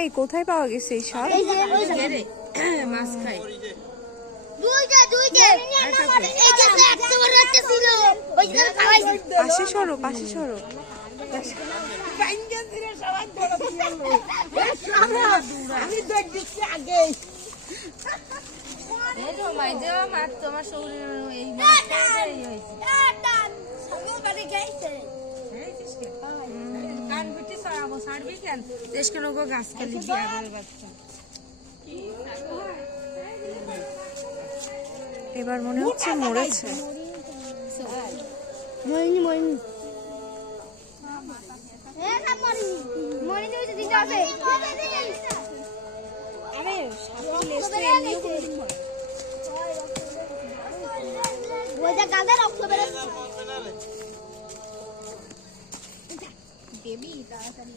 এই কোথায় পাওয়া গেছে এই সব? মাছ খাই পাশে সরো, পাশে সরো। তোমার শরীর এই কান পিটি সরাবো ছাড়বি কেন দেশকে লোক গাছ খালি বাচ্চা এবার মনে হচ্ছে মরেছে। মরিনি মরিনি মরিনি দিতে হবে। আরে সাপের লেজ তো এমনিও কোনদিন মরে। ওইটা গালে রক্ত বেরোচ্ছে। দেবী তাড়াতাড়ি